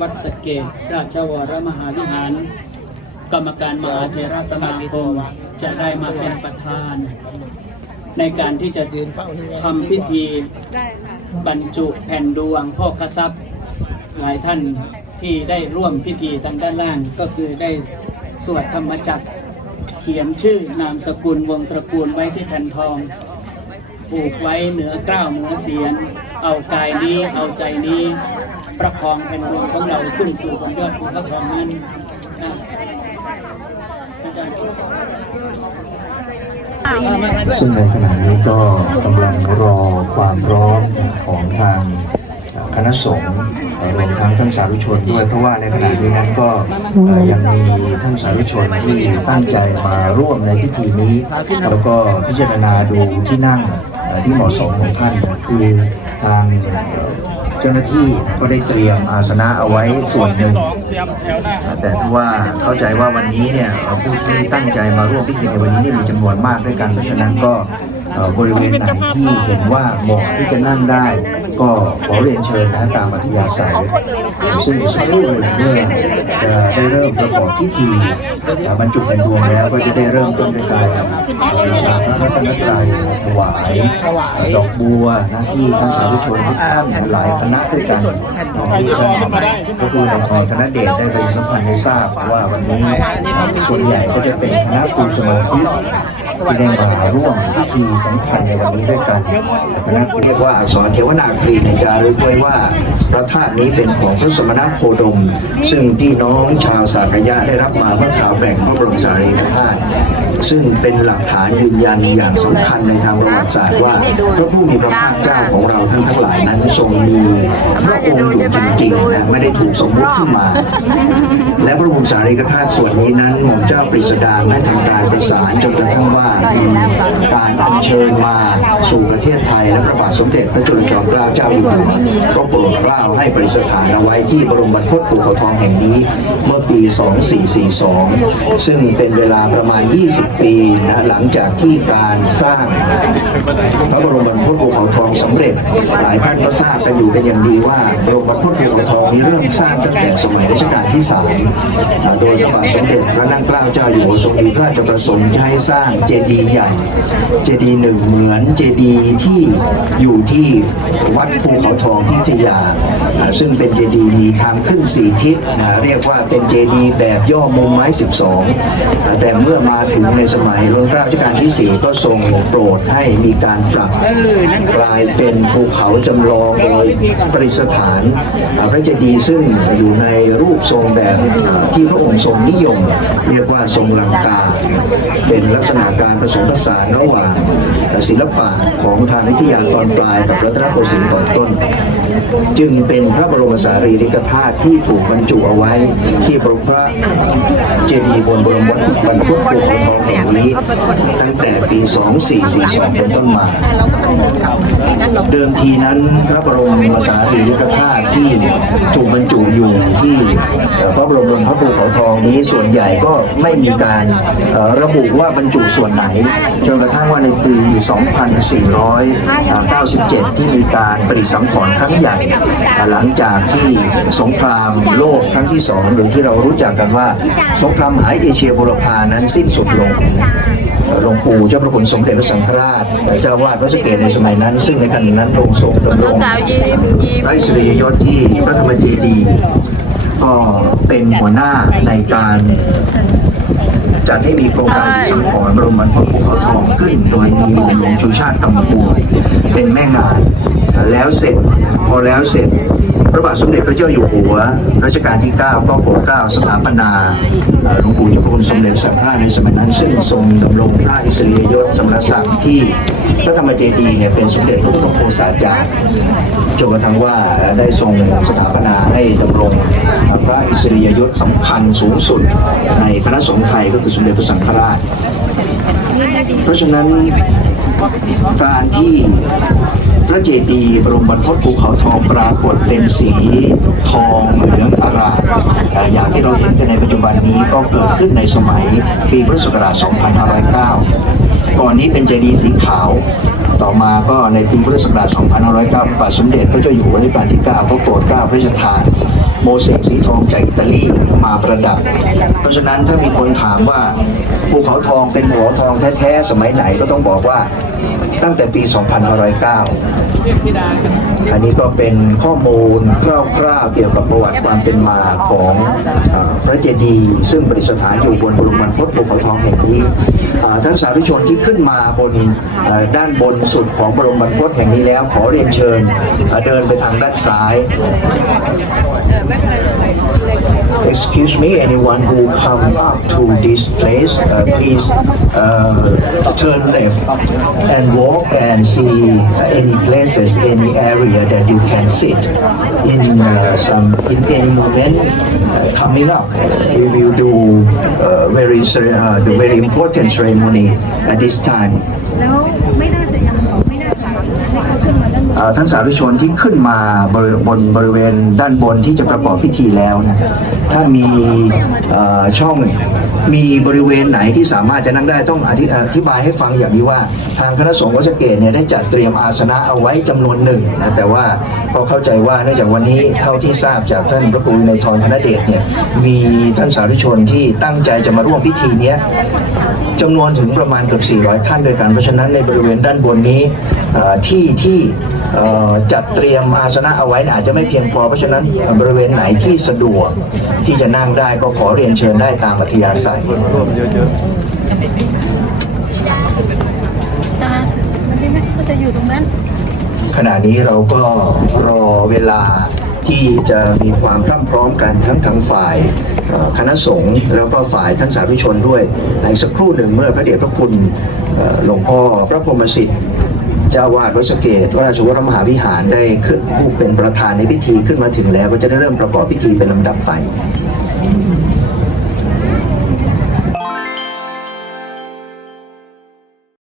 วัดสเกตราชวรมหาวิหาร กรรมการมหาเทราสมาคมจะได้มาเป็นประธาน ในการที่จะทำพิธีบรรจุแผ่นดวงพ่อกระซับหลายท่านที่ได้ร่วมพิธีทางด้านล่างก็คือได้สวดธรรมจักรเขียนชื่อนามสกุลวงตระกูลไว้ที่แผ่นทองผูกไว้เหนือเกล้าวเหนือเสียน เอากายนี้เอาใจนี้ ประคองแผ่นดวงของเราขึ้นสู่บนยอดภูเขาทองนั้นนะอาจารย์ซึ่งในขณะนี้ก็กำลังรอความพร้อมของทางคณะสงฆ์รวมทั้งท่านสาธุชนด้วย เพราะว่าในขณะนี้นั้นก็ยังมีท่านสาธุชนที่ตั้งใจมาร่วมในพิธีนี้ แล้วก็พิจารณาดูที่นั่งที่เหมาะสมของท่านคือทาง เอ่อเจ้าหน้าที่ก็ได้เตรียมอาสนะเอาไว้ส่วนหนึ่ง แต่ถ้าว่าเข้าใจว่าวันนี้เนี่ยผู้ที่ตั้งใจมาร่วมพิธีในวันนี้นี่มีจำนวนมากด้วยกัน เพราะฉะนั้นก็เอ่อบริเวณไหนที่เห็นว่าเหมาะที่จะนั่งได้ ก็ขอเรียนเชิญนะตามอัธยาศัยซึ่งอีกสักครู่หนึ่งเมื่อจะได้เริ่มประกอบพิธีบรรจุเป็นดวงแล้วก็จะได้เริ่มต้นด้วยการบูชาพระรัตนตรัยถวายดอกบัวนะที่ทั้งสาธุชนทุกท่านหลายคณะด้วยกันที่ท่านพระครูในทองธนเดชได้ไปสัมพันธ์ให้ทราบว่าวันนี้ส่วนใหญ่ก็จะเป็นคณะครูสมาธิ ที่ได้มาร่วมพิธีสำคัญในวันนี้ด้วยกันคณะเรียกว่าอักษรเทวนาครีในจารึกไว้ว่าพระธาตุนี้เป็นของพระสมณโคดม ซึ่งพี่น้องชาวสากยะได้รับมาเมื่อข่าวแบ่งพระบรมสารีริกธาตุซึ่งเป็นหลักฐานยืนยันอย่างสำคัญในทางประวัติศาสตร์ว่าพระผู้มีพระภาคเจ้าของเราท่านทั้งหลายนั้นทรงมีพระองค์อยู่จริงๆนะไม่ได้ถูกสมมติขึ้นมา และพระบรมสารีริกธาตุส่วนนี้นั้นหม่อมเจ้าปริสดาได้ทำการประสานจนกระทั่งว่ามีการอัญเชิญมาสู่ประเทศไทยและพระบาทสมเด็จพระจุลจอมเกล้าเจ้าอยู่หัวก็โปรดเกล้าให้ประดิษฐานเอาไว้ที่บรมบรรพตภูเขาทองแห่งนี้เมื่อปี 2442 ซึ่งเป็นเวลาประมาณ 20 ปีนะหลังจากที่การสร้างพระบรมบรรพตภูเขาทองสำเร็จ หลายท่านก็ทราบกันอยู่เป็นอย่างดีว่าบรมบรรพตภูเขาทองนี้เริ่มสร้างตั้งแต่สมัยรัชกาลที่สามโดยพระบาทสมเด็จพระนั่งเกล้าเจ้าอยู่หัวทรงมีพระราชประสงค์จะให้สร้างเจดีย์ใหญ่ เจดีย์หนึ่งเหมือนเจดีย์ที่อยู่ที่วัดภูเขาทองที่อยุธยา ซึ่งเป็นเจดีย์มีทางขึ้นสี่ทิศเรียกว่าเป็นเจดีย์แบบย่อมุมไม้ 12อ่าแต่เมื่อมาถึงในสมัยรัชกาลการที่สี่ก็ทรงโปรดให้มีการปรับกลายเป็นภูเขาจำลองโดยประดิษฐานพระเจดีย์ซึ่งอยู่ในรูปทรงแบบที่พระองค์ทรงนิยม เรียกว่าทรงลังกา เป็นลักษณะการการผสมผสานระหว่างศิลปะของทางวิทยาตอนปลายกับรัตนโกสินทร์ตอนต้น จึงเป็นพระบรมสารีริกธาตุที่ถูกบรรจุเอาไว้ที่พระพระเจดีย์บนบรมวัดบรรพุตภูเขาทองแห่งนี้ ตั้งแต่ปี 2442 เป็นต้นมา เดิมทีนั้นพระบรมสารีริกธาตุที่ถูกบรรจุอยู่ที่ท่อพระบรมบรมพระภูเขาทองนี้ส่วนใหญ่ก็ไม่มีการระบุว่าบรรจุส่วนไหน จนกระทั่งว่าในปี 2497 ที่มีการปฏิสังขรณ์ครั้งใหญ่อ่าหลังจากที่สงครามโลกครั้งที่สองหรือที่เรารู้จักกันว่า สงครามมหาเอเชียบุรพานั้นสิ้นสุดลงหลวงปู่เจ้าพระคุณสมเด็จพระสังฆราชและเจ้าวาดวัดสะเกตในสมัยนั้น ซึ่งในขณะนั้นทรงทรงดำรงสาวยิ้มยิ้มพระอิสริยยศที่พระธรรมเจดีย์ ก็เป็นหัวหน้าในการจัดให้มีโครงการที่สังขรบรมบรรพตภูเขาทองขึ้น โดยมีหม่อมหลวงชูชาติกำพูเป็นแม่งานแล้วเสร็จพอแล้วเสร็จ พระบาทสมเด็จพระเจ้าอยู่หัวรัชกาลที่ 9 ก็โปรดเกล้าสถาปนาหลวงปู่เจ้าคุณสมเด็จสังฆราชในสมัยนั้น ซึ่งทรงดำรงพระอิสริยยศสมณศักดิ์ที่ พระธรรมเจดีย์เนี่ยเป็นสมเด็จพระพุทธโฆษาจารย์จนกระทั่งว่าได้ทรงสถาปนาให้ดำรงพระอิสริยยศสำคัญสูงสุดในคณะสงฆ์ไทยก็คือสมเด็จพระสังฆราช เพราะฉะนั้นการที่ ระเจดีย์บรมบรรพตภูเขาทองปรากฏเป็นสีทองเหลืองอารามอ่อย่างที่เราเห็นกันในปัจจุบันนี้ก็เกิดขึ้นในสมัยปีพุทธศักราช 2509 ก่อนนี้เป็นเจดีย์สีขาว ต่อมาก็ในปีพุทธศักราช 2509พระบาสมเด็จพระเจ้าอยู่หัวรัชกาลที่9ก็โปรดเกล้าพระราชทานโมเสกสีทองจากอิตาลีมาประดับ เพราะฉะนั้นถ้ามีคนถามว่าภูเขาทองเป็นภูเขาทองแท้ๆสมัยไหนก็ต้องบอกว่า ตั้งแต่ปี 2509 อันนี้ก็เป็นข้อมูลคร่าวๆเกี่ยวกับประวัติความเป็นมาของเออพระเจดีย์ซึ่งประดิษฐานอยู่บนบรมบรรพตภูเขาทองแห่งนี้อ่าท่านสาธุชนที่ขึ้นมาบนเอ่อด้านบนสุดของบรมบรรพตแห่งนี้แล้ว ขอเรียนเชิญเอ่อเดินไปทางด้านซ้าย Excuse me, anyone who come up to this place, uh, please uh, turn left and walk and see any places, any area that you can sit in uh, some in any moment uh, coming up. We will do uh, very uh, the very important ceremony at this time. ท่านสาธุชนที่ขึ้นมาบริบนบริเวณด้านบนที่จะประกอบพิธีแล้วนะถ้ามีช่องมีบริเวณไหนที่สามารถจะนั่งได้ต้องอธิอธิบายให้ฟังอย่างนี้ว่า ทางคณะสงฆ์วัสเกตเนี่ยได้จัดเตรียมอาสนะเอาไว้จำนวนหนึ่งนะแต่ว่าก็เข้าใจว่าเนื่องจากวันนี้เท่าที่ทราบจากท่านพระครูในทรธนเดชเนี่ยมีท่านสาธุชนที่ตั้งใจจะมาร่วมพิธีเนี้ยจำนวนถึงประมาณเกือบ400 ท่านด้วยกันเพราะฉะนั้นในบริเวณด้านบนนี้ที่ที่เอ่อจัดเตรียมอาสนะเอาไว้เนี่ยอาจจะไม่เพียงพอ เพราะฉะนั้นเอ่อบริเวณไหนที่สะดวกที่จะนั่งได้ก็ขอเรียนเชิญได้ตามอัธยาศัยตามันได้ไหมก็จะอยู่ตรงนั้น ขณะนี้เราก็รอเวลาที่จะมีความพรั่งพร้อมกันทั้งทั้งฝ่ายเอ่อคณะสงฆ์แล้วก็ฝ่ายท่านสาธุชนด้วยในสักครู่หนึ่งเมื่อพระเดชพระคุณเอ่อหลวงพ่อพระพรหมสิทธิ์ เจ้าวาดวัดสเกตราชวรมหาวิหารได้ขึ้นผู้เป็นประธานในพิธีขึ้นมาถึงแล้ว ก็จะได้เริ่มประกอบพิธีเป็นลำดับไป